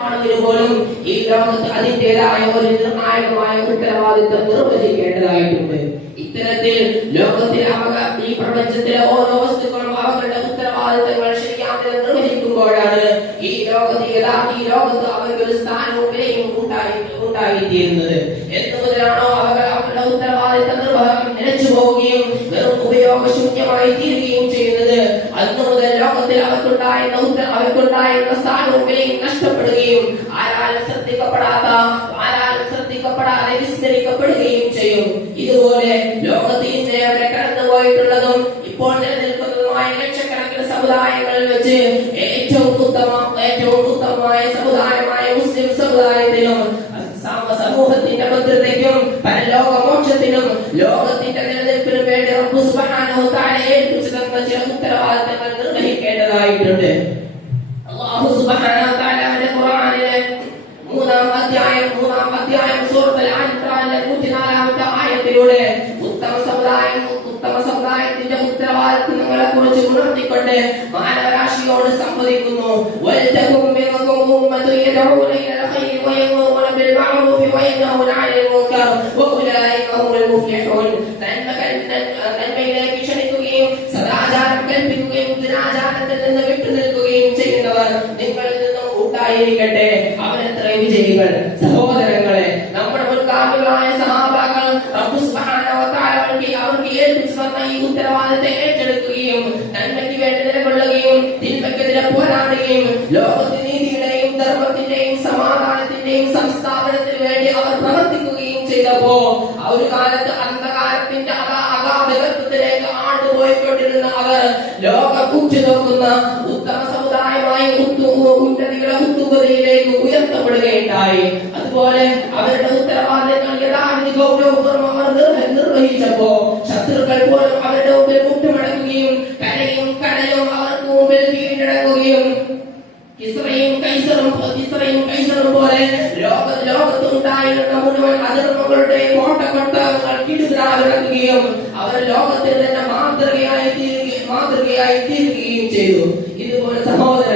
പോലും ഈ ലോകത്ത് അതിന്റെതായ ഒരു നിർണായകമായ ഉത്തരവാദിത്വം നിർവഹിക്കേണ്ടതായിട്ടുണ്ട്. ഇത്തരത്തിൽ ലോകത്തിലെ അവക ഈ പ്രപഞ്ചത്തിലെ ഓരോ വസ്തുക്കളും അവരുടെ ഉത്തരവാദിത്തങ്ങൾ ശരിയാതെ നിർവഹിക്കുമ്പോഴാണ് ഈ ലോകത്ത് യഥാർത്ഥ ഈ ലോകത്ത് അവർക്ക് ഒരു സ്ഥാനവും വിലയും ഉണ്ടായി ഉണ്ടായിത്തീരുന്നത്. എന്ന് മുതലാണോ അവർ അവരുടെ ഉത്തരവാദിത്ത നിർവഹണം നിലച്ചു പോവുകയും വെറും ഉപയോഗശൂന്യമായി തീരുകയും ചെയ്യുന്നത്. അന്ന് ലോകത്തിൽ അവർക്കുണ്ടായിരുന്ന അവർക്കുണ്ടായിരുന്ന സ്ഥാനവും വിലയും നഷ്ടപ്പെടുകയും ആരാലും ശ്രദ്ധിക്കപ്പെടാത്ത ആരാലും ശ്രദ്ധിക്കപ്പെടാതെ വിസ്മരിക്കപ്പെടുകയും ചെയ്യും. ഇതുപോലെ ലോകത്ത് ഇന്നേ വരെ കടന്നുപോയിട്ടുള്ളതും ഇപ്പോൾ നിലനിൽക്കുന്നതുമായ ലക്ഷക്കണക്കിന് സമുദായങ്ങളിൽ വെച്ച് ഏറ്റവും ഉത്തമ ഏറ്റവും ഉത്തമമായ സമുദായമായ മുസ്ലിം സമുദായത്തിനും സമ- സമൂഹത്തിന്റെ ഭദ്രതയ്ക്കും പരലോക മോക്ഷത്തിനും മുൻകർ. കുറിച്ച് ഉണർത്തിക്കൊണ്ട് മുഫ്ലിഹൂൻ. സംവദിക്കുന്നു ചെയ്യുന്നവർ നിങ്ങളിൽ നിന്നും ഉണ്ടായിരിക്കട്ടെ. അവരെത്ര വിജയികൾ. സഹോദരങ്ങളെ അവർക്ക് ഉത്തരവാദിത്തം ഏറ്റെടുക്കുകയും നന്മയ്ക്ക് വേണ്ടി നിലകൊള്ളുകയും തിന്മയ്ക്കെതിരെ പോരാടുകയും ലോകത്ത് നീതിയുടെയും ധർമ്മത്തിന്റെയും സമാധാനത്തിന്റെയും സംസ്ഥാപനത്തിന് വേണ്ടി അവർ പ്രവർത്തിക്കുകയും ചെയ്തപ്പോ ആ ഒരു കാലത്ത് അന്ധകാരത്തിന്റെ അഗാധകത്വത്തിലേക്ക് ആണ്ടുപോയിക്കൊണ്ടിരുന്ന അവർ ലോകം ഉറ്റുനോക്കുന്ന ഉത്തമ സമുദായമായി ഉന്നതികളെ ഉന്നതിയുടെ ഉത്തുകതയിലേക്ക് ഉയർത്തപ്പെടുകയുണ്ടായി. അതുപോലെ അവരുടെ ഉത്തരവാദിത്തങ്ങൾ യഥാവിധി ഗൗരവപൂർവം അവർ നിർവ- നിർവഹിച്ചപ്പോ മാതൃകയായി തീരുകയും ഇതുപോലെ സഹോദരങ്ങളെ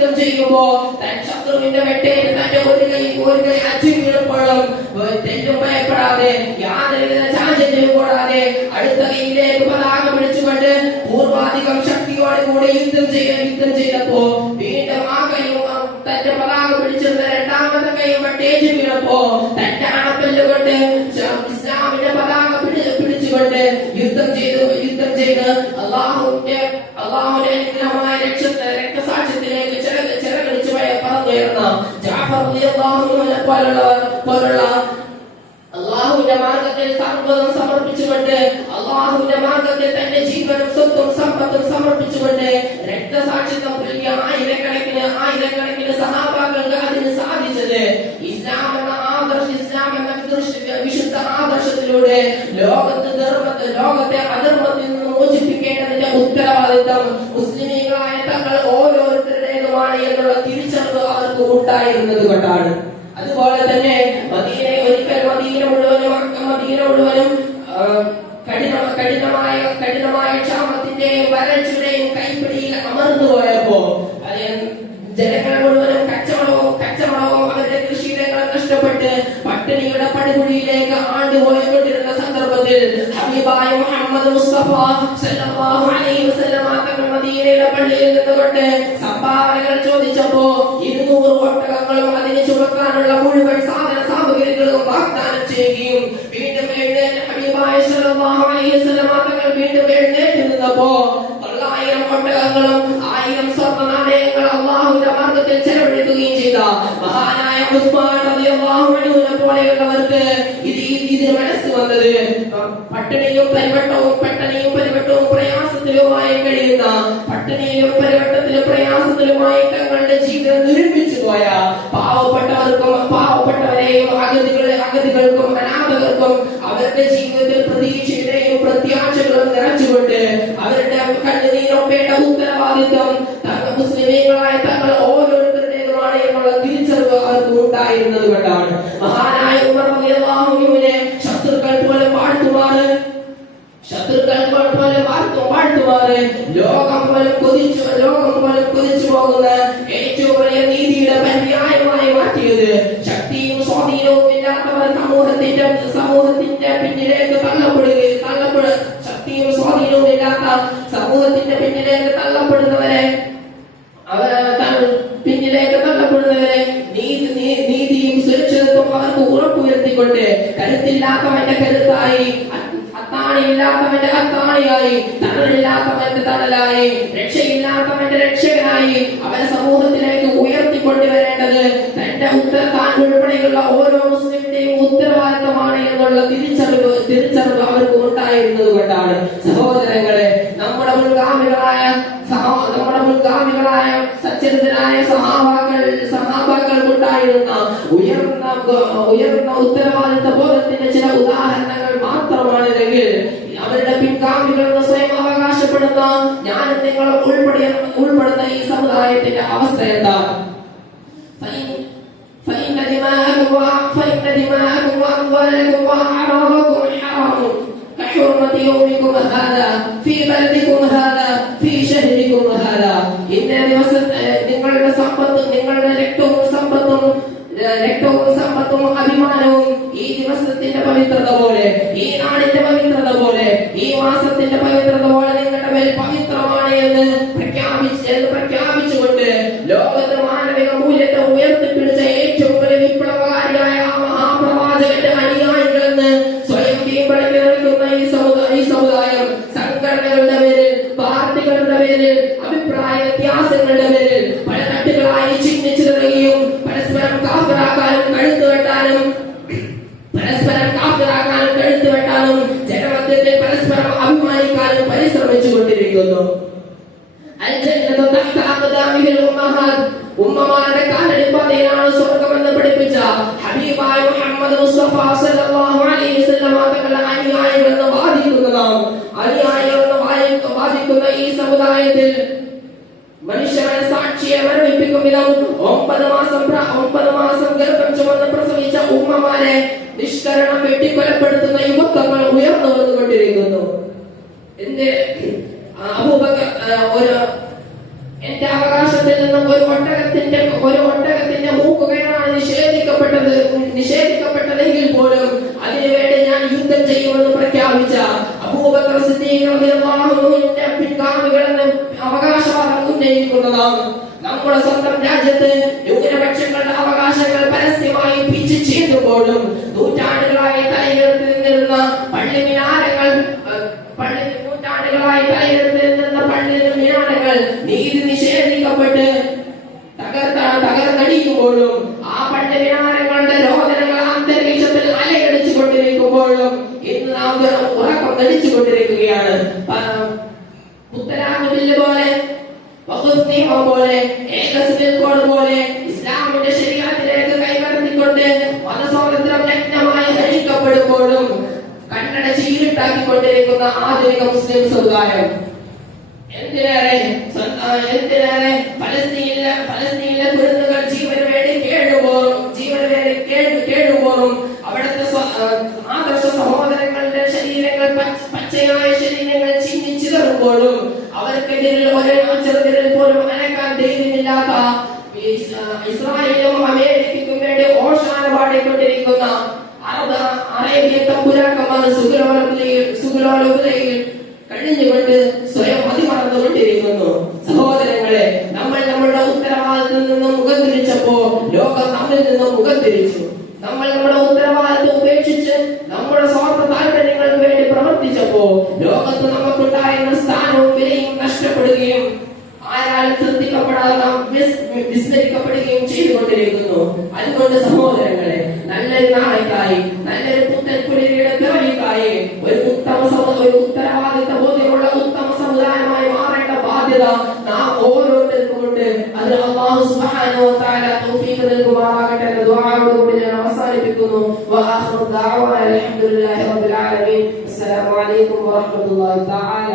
യുദ്ധം ചെയ്യുമ്പോ തൻ ശത്രുവിന്റെ വെട്ടേറ്റ് തന്റെ ഒരു കൈ ഒരു കൈ അച്ചു വീഴുമ്പോഴും തെറ്റും ഭയപ്പെടാതെ യാതൊരുവിധ ചാഞ്ചല്യവും കൂടാതെ അടുത്ത കൈയിലേക്ക് പതാക പിടിച്ചുകൊണ്ട് പൂർവാധികം ശക്തിയോടെ കൂടെ യുദ്ധം ചെയ്യാൻ യുദ്ധം ചെയ്തപ്പോ വീണ്ടും ആ കൈയും തന്റെ പതാക പിടിച്ചിരുന്ന രണ്ടാമത്തെ കൈ വട്ടേറ്റ് വീണപ്പോ തന്റെ അണപ്പല്ല് പോലുള്ളവർ പോലുള്ള അള്ളാഹുവിന്റെ മാർഗത്തിൽ സർവതും സമർപ്പിച്ചുകൊണ്ട് അള്ളാഹുവിന്റെ മാർഗത്തിൽ തന്റെ ജീവനും സ്വത്തും സമ്പത്തും സമർപ്പിച്ചുകൊണ്ട് രക്തസാക്ഷിത്വം നൽകിയ ആയിരക്കണക്കിന് ആയിരക്കണക്കിന് സഹാബാക്കൾക്ക് അതിന് സാധിച്ചത് ഇസ്ലാം എന്ന ആദർശ ഇസ്ലാം എന്ന വിശുദ്ധ ആദർശത്തിലൂടെ ലോകത്ത് ലോകത്തെ അധർമ്മത്തിൽ നിന്ന് മോചിപ്പിക്കേണ്ടതിന്റെ ഉത്തരവാദിത്തം മുസ്ലിമീങ്ങളായ തങ്ങൾ ഓരോരുത്തരുടേതുമാണ് എന്നുള്ള തിരിച്ചറിവ് അവർക്ക് ഉണ്ടായിരുന്നത് കൊണ്ടാണ്. അതുപോലെ തന്നെ മദീനെ ഒരിക്കൽ മദീന മുഴുവനും മദീന മുഴുവനും കഠിന കഠിനമായ കഠിനമായ ക്ഷാമത്തിന്റെയും വരൾച്ചയുടെയും കൈപ്പിടിയിൽ അമർന്നു പോയപ്പോ ജനങ്ങൾ മുഴുവനും കച്ചവടവും കച്ചവടവും അവരുടെ കൃഷിയിടങ്ങൾ നഷ്ടപ്പെട്ട് പട്ടിണിയുടെ പടുകുഴിയിലേക്ക് സന്ദർഭത്തിൽ ഹബീബായ മുഹമ്മദ് മുസ്തഫ സല്ലല്ലാഹു അലൈഹി വസല്ലമ തങ്ങൾ മദീനയുടെ പള്ളിയിൽ നിന്നുകൊണ്ട് സംഭാവനകൾ ചോദിച്ചപ്പോ ഇരുന്നൂറ് ഒട്ടകങ്ങളും അതിന് മുഴുവൻ സാധന സാമഗ്രികളും വാഗ്ദാനം ചെയ്യുകയും വീണ്ടും എഴുന്നേറ്റ് ഹബീബായ സല്ലല്ലാഹു അലൈഹി വസല്ലമ തങ്ങൾ വീണ്ടും എഴുന്നേറ്റ് നിന്നപ്പോ തൊള്ളായിരം ഒട്ടകങ്ങളും ആയിരം സ്വർണ നാണയങ്ങൾ അള്ളാഹുവിന്റെ മാർഗത്തിൽ ചെലവഴിക്കുകയും ചെയ്ത മഹാനായ ഉസ്മാൻ പോലെയുള്ളവർക്ക് ഇത് ഇതിന് മനസ്സ് വന്നത്. പട്ടിണിയും പരിവട്ടവും പട്ടിണിയും പരിവട്ടവും പ്രയാസത്തിലുമായി കഴിയുന്ന പട്ടിണിയിലും പരിവട്ടത്തിലും പ്രയാസത്തിലുമായി തങ്ങളുടെ ജീവിതം നിർമ്മിച്ചു പോയ പാവപ്പെട്ടവർക്കും പാവപ്പെട്ടവരെയും അഗതികളെ അഗതികൾക്കും അനാഥകർക്കും അവരുടെ ജീവിതത്തിൽ പ്രതീക്ഷയുടെയും പ്രത്യാശകളും നിറച്ചുകൊണ്ട് അവരുടെ കണ്ണുനീരൊപ്പേണ്ട ഉത്തരവാദിത്വം മുസ്ലിമീങ്ങളായ തങ്ങൾ ഓരോരുത്തരുടേതുമാണ് തിരിച്ചറിവ് ഉണ്ടായിരുന്നത് കൊണ്ടാണ്. മഹാനായ ഉമർ റളിയല്ലാഹു അൻഹുവിനെ ശത്രുക്കൾ പോലെ വാഴ്ത്തുമാറ് ശത്രുക്കൾ പോലെ വാഴ്ത്തു വാഴ്ത്തുമാറ് ലോകം പോലെ കൊതിച്ചു ലോകം പോലെ കൊതിച്ചു പോകുന്ന ഏറ്റവും വലിയ നീതിയുടെ പര്യായമായി മാറ്റിയത് ശക്തിയും സ്വാധീനവും ഇല്ലാത്തവർ സമൂഹത്തിന്റെ സമൂഹത്തിന്റെ പിന്നിലേക്ക് ഉറപ്പുവരുത്തിക്കൊണ്ട് കരുത്തില്ലാത്തവന്റെ കരുത്തായി അത്താണിയില്ലാത്തവന്റെ അത്താണിയായി തണലില്ലാത്തവന്റെ തണലായി രക്ഷയില്ലാത്തവന്റെ രക്ഷകനായി അവരെ സമൂഹത്തിലേക്ക് ഉയർത്തിക്കൊണ്ടുവരേണ്ടത് തന്റെ ഉത്തര താൻ ഉൾപ്പെടെയുള്ള ഓരോ മുസ്ലിമിന്റെയും ഉത്തരവാദിത്തമാണ് എന്നുള്ള തിരിച്ചറിവ് തിരിച്ചറിവ് അവർക്ക് ഉണ്ടായിരുന്നത് കൊണ്ടാണ്. സഹോദരങ്ങളെ നമ്മുടെ മുൻഗാമികളായ സഹോ- നമ്മുടെ മുൻഗാമികളായ സച്ചരിതരായ സഹാബാക്കൾ സഹാബാക്കൾ ഉണ്ടായിരുന്ന ഉയർന്ന ഉയർന്ന ഉത്തരവാദിത്ത ബോധത്തിന്റെ ചില ഉദാഹരണങ്ങൾ മാത്രമാണിതെങ്കിൽ അവരുടെ പിൻഗാമികൾ എന്ന് സ്വയം അവകാശപ്പെടുന്ന ഞാനും നിങ്ങളും ഉൾപ്പെടെ ഉൾപ്പെടുന്ന ഈ സമുദായത്തിന്റെ അവസ്ഥ എന്താണ് فإن فإن دماءكم وأ- فإن دماءكم وأموالكم وأعراضكم حرام كحرمة يومكم هذا في بلدكم هذا സമ്പത്തും ഉമ്മഹാത്ത്. ഉമ്മമാരുടെ കാലടിപ്പാതയിലാണ് സ്വർഗമെന്ന് പഠിപ്പിച്ച ഹബീബായ മുഹമ്മദ് മുസ്തഫ സല്ലല്ലാഹു അലൈഹി വസല്ലം തങ്ങളുടെ അനുയായികളെന്ന് വാദിക്കുന്ന നാം അനുയായികളെന്ന് വാദിക്കുന്ന ഈ സമുദായത്തിൽ മനുഷ്യനെ സാക്ഷിയെ മരവിപ്പിക്കും വിധം ഒമ്പത് മാസം ഒമ്പത് മാസം ഗർഭം ചുമന്ന് പ്രസവിച്ച ഉമ്മമാരെ നിഷ്കരണം വെട്ടിക്കൊലപ്പെടുത്തുന്ന യുവത്വങ്ങൾ ഉയർന്നു വന്നുകൊണ്ടിരിക്കുന്നു എന്റെ ഒരു എന്റെ അവകാശത്തിൽ നിന്നും ഒരു ഒട്ടകത്തിന്റെ ഒരു ഒട്ടകത്തിന്റെ മൂക്കുകയാണ് നിഷേധിക്കപ്പെട്ടത് നിഷേധിക്കപ്പെട്ടതെങ്കിൽ പോലും അതിനുവേണ്ടി ഞാൻ യുദ്ധം ചെയ്യുമെന്ന് പ്രഖ്യാപിച്ച അബൂബക്കർ റളിയല്ലാഹു അൻഹുവിന്റെ പിൻഗാമികളെന്ന് അവകാശവാദം ഉന്നയിക്കുന്നതാണ്. നമ്മുടെ സ്വന്തം രാജ്യത്ത് ന്യൂനപക്ഷങ്ങളുടെ അവകാശങ്ങൾ പരസ്യമായി പിച്ച് ചെയ്തുപോലും നൂറ്റാണ്ടുകളായി തലയിലെടുത്ത് നിന്നിരുന്ന പള്ളി മിനാരങ്ങൾ പള്ളി നൂറ്റാണ്ടുകളായി തലയിലെടുത്ത് നിയമം പോലെ ഏക സിവിൽ കോഡ് പോലെ ഇസ്ലാമിന്റെ ശരീരത്തിലേക്ക് കൈകടത്തിക്കൊണ്ട് മതസ്വാതന്ത്ര്യം നഗ്നമായി ഹരിക്കപ്പെടുമ്പോഴും കണ്ണട ചീരിട്ടാക്കിക്കൊണ്ടിരിക്കുന്ന ആധുനിക മുസ്ലിം സമുദായം എന്തിനേറെ എന്തിനേറെ ഫലസ്തീനിലെ ഫലസ്തീനിലെ പാടിക്കൊണ്ടിരിക്കുന്ന അറബ് അറേബ്യൻ തമ്പുരാക്കന്മാർ സുഗലോലയിൽ കഴിഞ്ഞുകൊണ്ട് സ്വയം മതിമറന്നുകൊണ്ടിരിക്കുന്നു? സഹോദരങ്ങളെ നമ്മൾ നമ്മുടെ ഉത്തരവാദിത്തത്തിൽ നിന്ന് മുഖം തിരിച്ചപ്പോ ലോകം നമ്മിൽ നിന്നും മുഖം തിരിച്ചു നമ്മൾ നമ്മുടെ ഉത്തരവാദിത്തം ഉപേക്ഷിച്ച് നമ്മുടെ സ്വാർത്ഥ താല്പര്യങ്ങൾക്ക് വേണ്ടി പ്രവർത്തിച്ചപ്പോ ലോകത്ത് നമുക്കുണ്ടായിരുന്ന സ്ഥാനവും വിലയും നഷ്ടപ്പെടുകയും ആരാലും ശ്രദ്ധിക്കപ്പെടാതെ വിസ്മരിക്കപ്പെടുകയും ചെയ്തുകൊണ്ടിരിക്കുന്നു. അതുകൊണ്ട് സഹോദരങ്ങളെ നല്ലൊരു നാളേക്കായി നല്ലൊരു പുത്തൻ പുലരിയുടെ പിറവിക്കായി ഒരു ഉത്തമ ഒരു ഉത്തരവാദിത്ത ബോധ്യമുള്ള ഉത്തമ സമുദായമായി മാറേണ്ട ബാധ്യത നാം ഓരോരുത്തർക്കും ഉണ്ട്. അത് അള്ളാഹു സുബ്ഹാനഹു വ തആല തൗഫീഖ് നൽകുമാറാകട്ടെ എന്ന ദുആയോടുകൂടി ഞാൻ അവസാനിപ്പിക്കുന്നു. വആഖിറു ദഅവാന അൽഹംദുലില്ലാഹി റബ്ബിൽ ആലമീൻ. അസ്സലാമു അലൈക്കും വറഹ്മത്തുള്ളാഹി തആല